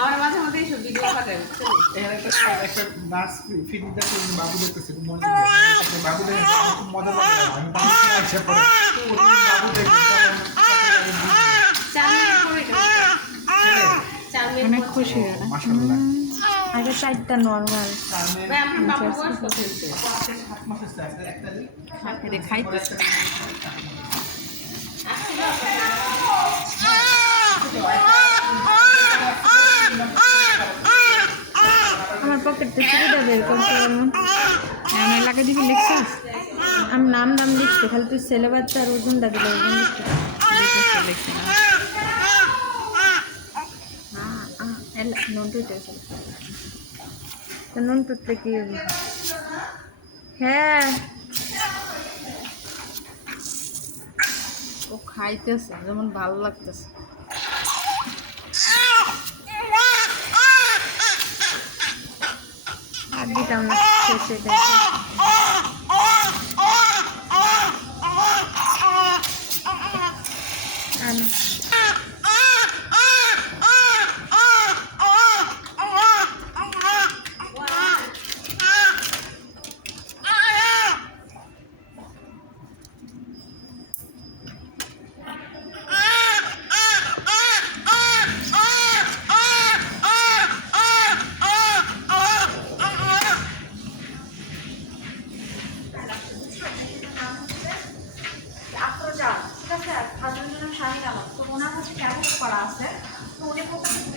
আমার মাঝে মধ্যে এইসব ভিডিও পাঠায় এখানে একটা নার্স ফিডি দেখে বাবু দেখতেছে বাবু দেখে খুব মজা লাগে আমি আচ্ছা পরে বাবু দেখে অনেক খুশি হয় না মাশাআল্লাহ আগে 4টা নরমাল খাইতে আমার পকেটে চুড়িটা বের করতে পারবো এমন এলাকা দিবি লিখছিস আমি নাম লিখছি খালি তুই ছেলে বাচ্চা আর ওজনটা দিলে ওজন লিখছি নন্টুতে নন্টুতে কি হ্যাঁ ও খাইতেছে যেমন ভালো লাগতেছে আর দিতাম না শেষে দেখে হাজবেন্ডের নাম শাহিদ আলম। তো ওনার কাছে ট্যাবলেট করা আছে, তো উনি প্রত্যেকটা